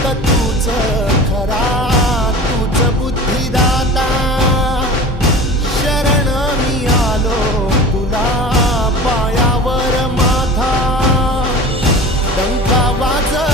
फक्त तूच खरा, तूच बुद्धिदाता. शरण मी आलो तुला पायावर माझा, डंका वाजविला